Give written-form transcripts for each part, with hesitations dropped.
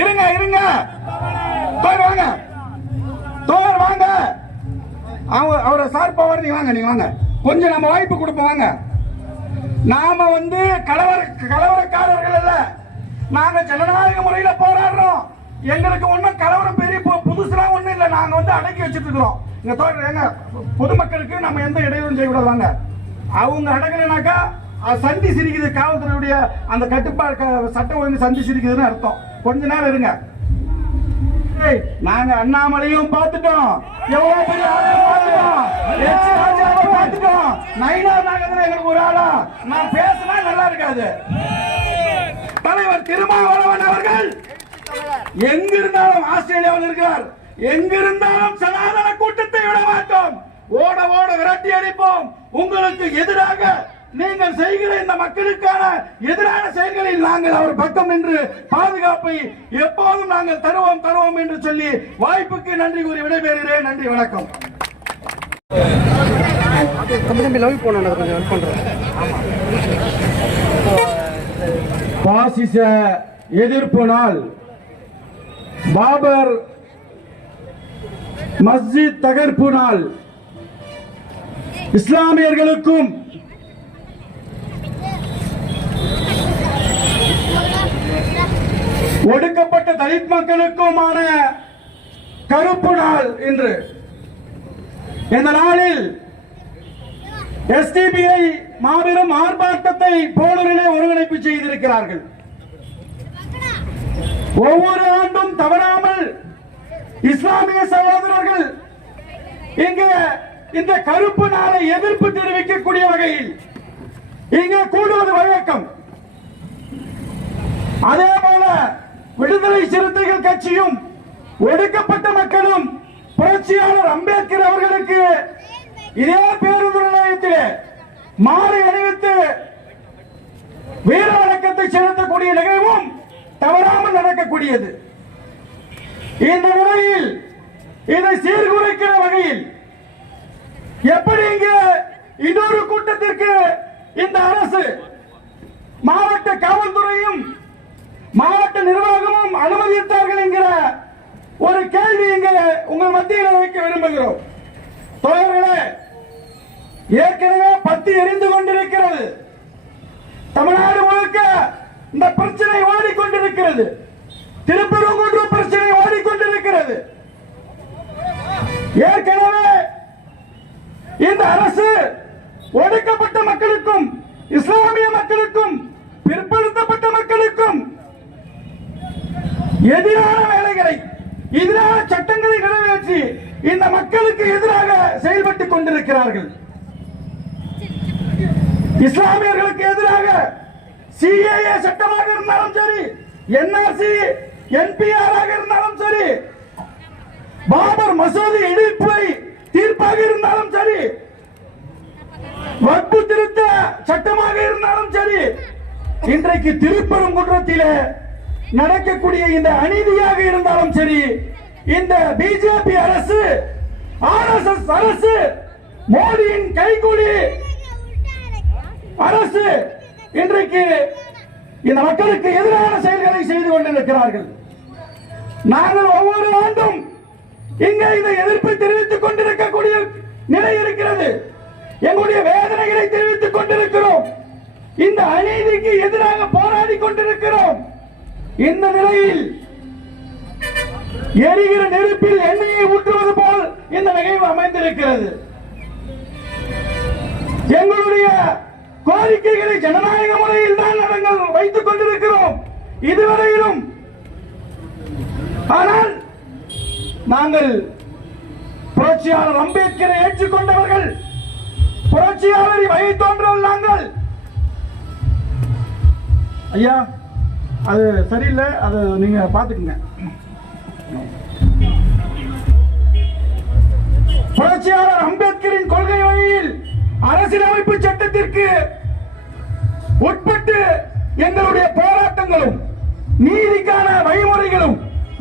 இருங்க இருங்க, தோழர் வாங்க, தோழர் வாங்க. அவரை சார் பவர் நீங்க வாங்க, கொஞ்சம் நம்ம வாய்ப்பு கொடுப்போம் வாங்க. நாம கலவரக்காரர்கள் அல்ல, நாங்க ஜனநாயக முறையில போராடுறோம். எங்களுக்கு ஒன்றும் கலவரம் பெரிய புதுசுலாம் ஒன்றும் இல்லை. நாங்க அடக்கி வச்சுட்டு இருக்கிறோம். இங்க தோழர் எங்க பொதுமக்களுக்கு நம்ம எந்த இடையூறும் செய்யக்கூடாது வாங்க. அவங்க அடங்கலைனாக்கா சந்தி சிரிக்குது, காவல்துறையுடைய அந்த கட்டுப்பாடு சட்டம் ஒழுங்கு சந்தி சிரிக்குதுன்னு அர்த்தம். கொஞ்ச நேரம் இருங்க. நாங்க அண்ணாமலையும் பார்த்துட்டோம், எவ்வளவு பெரிய பார்த்துட்டோம். நயினார் நாகத்துல எங்களுக்கு ஒரு ஆளா நான் பேசினா நல்லா இருக்காது. தலைவர் திருமாவளவன் அவர்கள் எங்கிருந்தாலும் ஆஸ்திரேலியாவில் இருக்கிறார், எங்கிருந்தாலும் சனாதன கூட்டத்தை விட மாட்டோம், ஓட ஓட விரட்டி அடிப்போம். உங்களுக்கு எதிராக நீங்கள் செய்கிற இந்த மக்களுக்கான எதிரான செயல்களில் நாங்கள் அவர் பக்கம் நின்று பாதுகாப்பை எப்போதும் நாங்கள் தருவோம் என்று சொல்லி வாய்ப்புக்கு நன்றி கூறி விடைபெறுகிறேன். நன்றி, வணக்கம். பாசிச எதிர்ப்பு நாள், பாபர் மஸ்ஜித் தகர்ப்பு நாள், இஸ்லாமியர்களுக்கும் ஒடுக்கப்பட்ட தலித் மக்களுக்குமான கருப்பு நாள் இன்று. இந்த நாளில் எஸ்டிபிஐ மாபெரும் ஆர்ப்பாட்டத்தை போலூரிலே ஒருங்கிணைப்பு செய்திருக்கிறார்கள். ஒவ்வொரு ஆண்டும் தவறாமல் இஸ்லாமிய சகோதரர்கள் இங்கு இந்த கருப்பு நாளை எதிர்ப்பு தெரிவிக்கக்கூடிய வகையில் இங்கே கூடுவது வழக்கம். அதே போல விடுதலை சிறுத்தைகள் கட்சியும் ஒடுக்கப்பட்ட மக்களும் புரட்சியாளர் அம்பேத்கர் அவர்களுக்கு இதே பேருந்து நிலையத்திலே மாலை அணிவித்து வீர வணக்கத்தை செலுத்தக்கூடிய நிகழ்வும் தவறாமல் நடக்கக்கூடியது. இந்த நிலையில் இதை சீர்குலைக்கிற வகையில் எப்படி இங்கே இன்னொரு கூட்டத்திற்கு இந்த அரசு, மாவட்ட காவல்துறையும் மாவட்ட நிர்வாகமும் அனுமதித்தார்கள் என்கிற ஒரு கேள்வி இங்கே உங்கள் மத்தியில் வைக்க விரும்புகிறோம். தோழர்களே, ஏற்கனவே பத்தி எரிந்து கொண்டிருக்கிறது. தமிழ்நாடு முழுக்க இந்த பிரச்சனை ஓடிக்கொண்டிருக்கிறது. திருப்பரங்குன்றம் பிரச்சனை ஓடிக்கொண்டிருக்கிறது. ஏற்கனவே இந்த அரசு ஒடுக்கப்பட்ட மக்களுக்கும் இஸ்லாமிய மக்களுக்கும் பிற்படுத்தப்பட்ட மக்களுக்கும் எதிரான வேலைகளை, எதிரான சட்டங்களை நிறைவேற்றி இந்த மக்களுக்கு எதிராக செயல்பட்டுக் கொண்டிருக்கிறார்கள். இஸ்லாமியர்களுக்கு எதிராக சிஏஏ சட்டமாக இருந்தாலும் சரி, என்ஆர்சி என்பிஆர் ஆக இருந்தாலும் சரி, பாபர் மசூதி இடிப்பை தீர்ப்பாக இருந்தாலும் சரி, வக்பு திருத்த சட்டமாக இருந்தாலும் சரி, இன்றைக்கு திருப்பரங்குன்றத்திலே நடக்கக்கூடிய இந்த அநீதியாக இருந்தாலும் சரி, இந்த பிஜேபி அரசு, ஆர்எஸ்எஸ் அரசு, மோடியின் கைகூலி அரசு இன்றைக்கு இந்த மக்களுக்கு எதிரான செயல்களை செய்து கொண்டிருக்கிறார்கள். நாங்கள் ஒவ்வொரு ஆண்டும் இங்கே இதை எதிர்ப்பை தெரிவித்துக் கொண்டிருக்கக்கூடிய நிலை இருக்கிறது. எங்களுடைய வேதனைகளை தெரிவித்துக் கொண்டிருக்கிறோம். இந்த அநீதிக்கு எதிராக போராடி கொண்டிருக்கிறோம். இந்த நிலையில் எரிகிற நெருப்பில் எண்ணெயை ஊற்றுவது போல் இந்த நிகழ்வு அமைந்திருக்கிறது. எங்களுடைய கோரிக்கைகளை ஜனநாயக முறையில் தான் நாங்கள் வைத்துக் கொண்டிருக்கிறோம் இதுவரையிலும். ஆனால் நாங்கள் புரட்சியாளர் அம்பேத்கரை ஏற்றுக்கொண்டவர்கள், புரட்சியாளரை வகை தோன்றவர்கள் நாங்கள். ஐயா, அது சரியில்லை, அது நீங்க பாத்துக்கங்க. புரட்சியாளர் அம்பேத்கரின் கொள்கை வழியில் அரசியலமைப்பு சட்டத்திற்கு உட்பட்டு எங்களுடைய போராட்டங்களும் நீதிக்கான வழிமுறைகளும்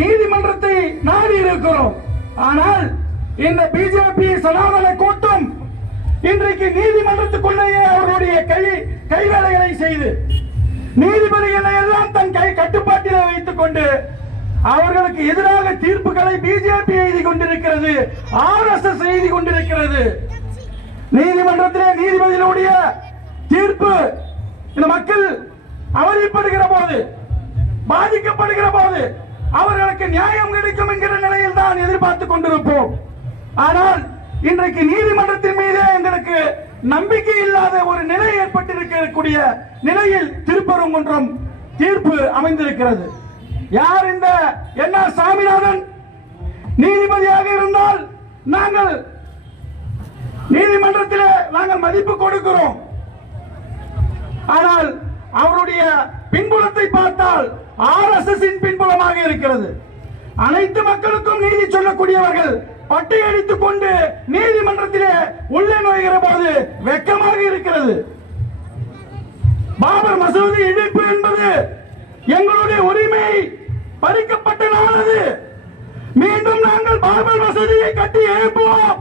நீதிமன்றத்தை நாடி இருக்கிறோம். ஆனால் இந்த பிஜேபி சனாதன கூட்டம் இன்றைக்கு நீதிமன்றத்துக்குள்ளேயே அவர்களுடைய கைவேலைகளை செய்து நீதிபதிகளை எல்லாம் தன் கட்டுப்பாட்டில் வைத்து அவர்களுக்கு எதிராக தீர்ப்புகளை பிஜேபி எழுதி கொண்டிருக்கிறது, RSS எழுதி கொண்டிருக்கிறது. நீதிமன்றத்திலே நீதிபதிகளுடைய தீர்ப்பு இந்த மக்கள் அவதிப்படுகிற போது, பாதிக்கப்படுகிற போது அவர்களுக்கு நியாயம் கிடைக்கும் என்கிற நிலையில் தான் எதிர்பார்த்துக் கொண்டிருப்போம். ஆனால் இன்றைக்கு நீதிமன்றத்தின் மீது எங்களுக்கு நம்பிக்கை இல்லாத ஒரு நிலை ஏற்பட்டிருக்கக்கூடிய நிலையில் திருப்பரங்குன்றம் தீர்ப்பு அமைந்திருக்கிறது. யார் இந்த NR சாமிநாதன் நீதிபதியாக இருந்தால் நாங்கள் நீதிமன்றத்தில் நாங்கள் மதிப்பு கொடுக்கிறோம். ஆனால் அவருடைய பின்புலத்தை பார்த்தால் RSS பின்புலமாக இருக்கிறது. அனைத்து மக்களுக்கும் நீதி சொல்லக்கூடியவர்கள் பட்டியடித்துக் கொண்டு நீதிமன்றத்திலே உள்ளே நுழைகிற போது வெட்கமாக இருக்கிறது. பாபர் மசூதி இடிப்பு என்பது எங்களுடைய உரிமை பறிக்கப்பட்ட நாள். அது மீண்டும் நாங்கள் பாபர் மசூதியை கட்டி எழுப்புவோம்.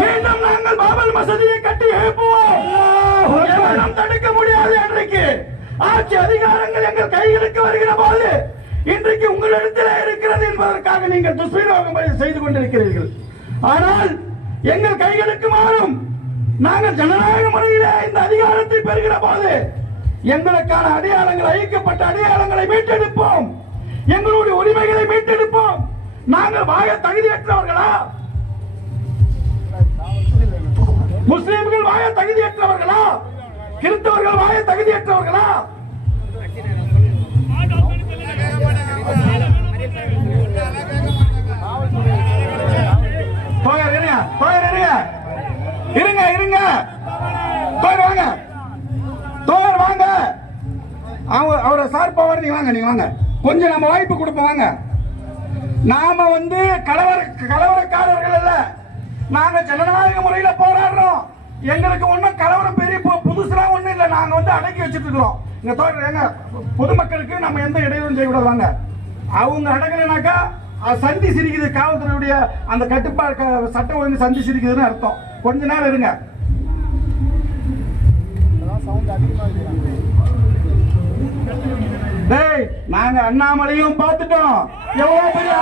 மீண்டும் நாங்கள் பாபர் மசூதியை கட்டி எழுப்புவோம். தடுக்க முடியாது. அன்றைக்கு ஆட்சி அதிகாரங்கள் எங்கள் கைகளுக்கு வருகிற போது இன்றைக்கு உங்களிடத்தில் இருக்கிறது என்பதற்காக நீங்கள் துஷ்பிரயோகம் செய்து கொண்டிருக்கிறீர்கள். ஆனால் எங்கள் கைகளுக்கு மாறும். நாங்கள் ஜனநாயக முறையிலே இந்த அதிகாரத்தை பெறுகிற போது எங்களுக்கான அடையாளங்கள், அழிக்கப்பட்ட அடையாளங்களை மீட்டெடுப்போம். எங்களுடைய உரிமைகளை மீட்டெடுப்போம். நாங்கள் வாழ தகுதியற்றவர்களா? முஸ்லிம்கள் வாழ தகுதியற்றவர்களா? கிறிஸ்தவர்கள் வாழ தகுதியற்றவர்களா? இருங்க வாங்க. அவரை சார் போவார். நீங்க வாங்க. கொஞ்சம் நம்ம வாய்ப்பு கொடுப்போம். வாங்க. நாம கலவரக்காரர்கள் அல்ல. நாங்க ஜனநாயக முறையில போராடுறோம். எங்களுக்கு ஒன்னும் கலவரம் பெரிய புதுசுலாம் ஒண்ணும் இல்லை. நாங்க அடக்கி வச்சுட்டு இருக்கிறோம். இங்க பொதுமக்களுக்கு நம்ம எந்த இடையூறும் செய்ய வாங்க. அவங்க அடக்கலைனாக்கா சந்தி சிரிக்குது. காவல்துறையுடைய அந்த கட்டுப்பாடு சட்டம் ஒழுங்கு சந்தி சிரிக்குதுன்னு அர்த்தம். கொஞ்ச நேரம் இருங்க. நாங்க அண்ணாமலையும் பார்த்துட்டோம், எவ்வளவு பெரிய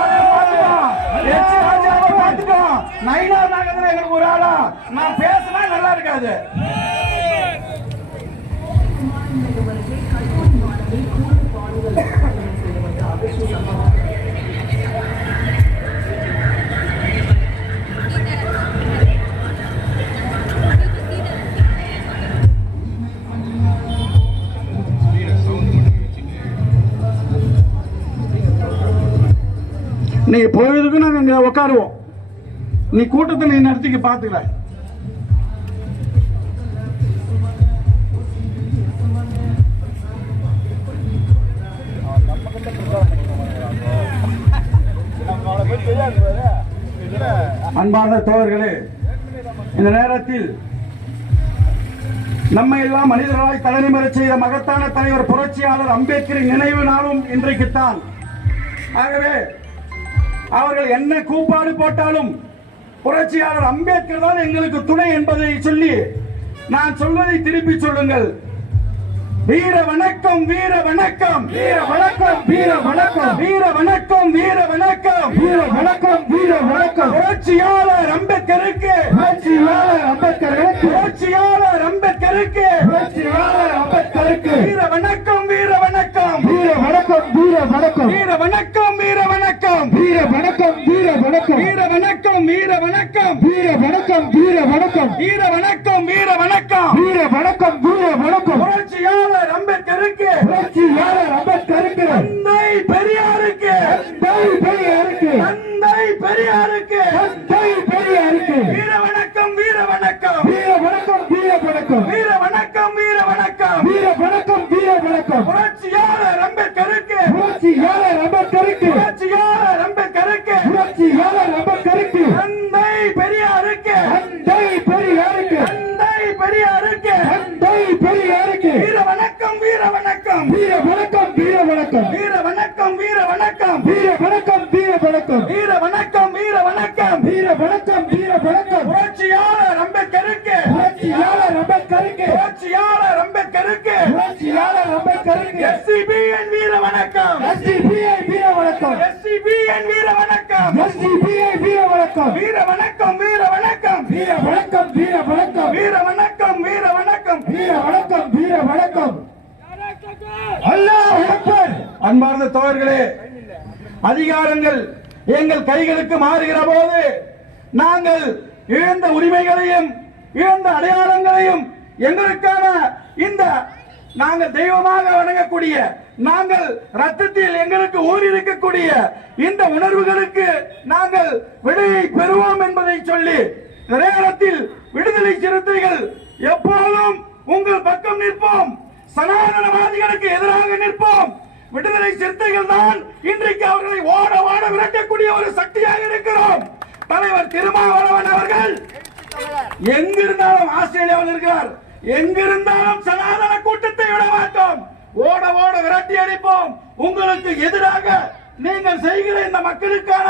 பார்த்துட்டோம். நயினார் நாகேந்திரன் எங்களுக்கு ஒரு ஆளா? நான் பேசினா நல்லா இருக்காது. நீ பொழுதுக்கு நாங்க இங்க உட்காருவோம். நீ கூட்டத்தை நீ நடத்திக்க பாத்துக்கல. அன்பார்ந்த தோழர்களே, இந்த நேரத்தில் நம்மை எல்லாம் மனிதர்களாய் தலைநிமிரச் செய்த மகத்தான தலைவர் புரட்சியாளர் அம்பேத்கரின் நினைவு நாளும் இன்றைக்குத்தான். ஆகவே அவர்கள் என்ன கூப்பாடு போட்டாலும் புரட்சியாளர் அம்பேத்கர் தான் எங்களுக்கு துணை என்பதை சொல்லி நான் சொல்வதை திருப்பி சொல்லுங்கள். வீர வணக்கம், வீர வணக்கம், வீர வணக்கம், வீர வணக்கம், வீர வணக்கம், வீர வணக்கம், வீர வணக்கம், வீர வணக்கம். புரட்சியாளர் அம்பேத்கருக்கு, புரட்சியாளர் அம்பேத்கருக்கு, புரட்சியாளர் அம்பேத்கருக்கு, புரட்சியாளர் அம்பேத்கருக்கு வீர வணக்கம், வீர வணக்கம், வீர வணக்கம், வீர வணக்கம், வீர வணக்கம், வீர வணக்கம், வீர வணக்கம், வீர வணக்கம், வீர வணக்கம், வீர வணக்கம், வீர வணக்கம், வீர வணக்கம், வீர வணக்கம், வீர வணக்கம், வீர வணக்கம், வீர வணக்கம். புரட்சியாளர் அம்பேத்கருக்கு, புரட்சியாளர் அம்பேத்கருக்கு, தந்தை பெரியாருக்கு, தந்தை பெரியாருக்கு, தந்தை பெரியாருக்கு, தந்தை பெரியாருக்கு வீர வணக்கம், வீர வணக்கம், வீர வணக்கம், வீர வணக்கம், வீர வணக்கம், வீர வணக்கம், வீர வணக்கம், வீர வணக்கம். புரட்சியாளர் அம்பேத்கருக்கு, புரட்சியாளர் அம்பேத்கருக்கு, புரட்சியாளர் அம்பேத்கருக்கு, புரட்சியாளர் அம்பேத்கருக்கு, தந்தை பெரியாருக்கு, தந்தை பெரியாருக்கு, தந்தை பெரியாருக்கு, தந்தை பெரியாருக்கு வீர வணக்கம், வீர வணக்கம், வீர வணக்கம், வீர வணக்கம், வீர வணக்கம், வீர வணக்கம், வீர வணக்கம், வீர வணக்கம், வீர வணக்கம், வீர வணக்கம், வீர வணக்கம், வீர வணக்கம். புரட்சியாளர் அம்பேத்கருக்கு, புரட்சியாளர் அம்பேத்கருக்கு, புரட்சியாளர் அம்பேத்கர் அம்பேத்கருக்கு புரட்சியாளர் அம்பேத்கருக்கு SCBN வீர வணக்கம் SDPI வீர வணக்கம் SCBN வீர வணக்கம் SDPI வீர வணக்கம் வீர வணக்கம் வீர வணக்கம் வீர வணக்கம் வீர வணக்கம் வீர வணக்கம் வீர வணக்கம் வீர வணக்கம் வீர வணக்கம் அல்லாஹ் அக்பர். அன்பார்ந்த தோழர்களே, அதிகாரங்கள் எங்கள் கைகளுக்கு மாறுகிற போது நாங்கள் இழந்த உரிமைகளையும் இழந்த அடையாளங்களையும் எங்களுக்கான இந்த நாங்கள் தெய்வமாக வணங்கக்கூடிய நாங்கள் ரத்தத்தில் எங்களுக்கு ஊறி இருக்கக்கூடிய இந்த உணர்வுகளுக்கு நாங்கள் விடையை பெறுவோம் என்பதை சொல்லி நேரத்தில் விடுதலை சிறுத்தைகள் எப்போதும் உங்கள் பக்கம் நிற்போம். சனாதனவாதிகளுக்கு எதிராக நிற்போம். விடுதலை சிறுத்தைகள் தான் இன்றைக்கு அவர்களை ஓட ஓட விரட்டக்கூடிய ஒரு சக்தியாக இருக்கிறோம். தலைவர் திருமாவளவன் அவர்கள் எங்கிருந்தாலும் ஆஸ்திரேலியாவில் இருக்கிறார். எங்கிருந்தாலும் சனாதன கூட்டத்தை விட மாட்டோம். ஓட ஓட விரட்டி அடிப்போம். உங்களுக்கு எதிராக நீங்கள் செய்கிற இந்த மக்களுக்கான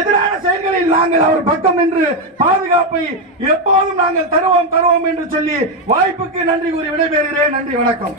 எதிரான செயல்களில் நாங்கள் அவர் பக்கம் நின்று பாதுகாப்பை எப்போதும் நாங்கள் தருவோம் என்று சொல்லி வாய்ப்புக்கு நன்றி கூறி விடைபெறுகிறேன். நன்றி, வணக்கம்.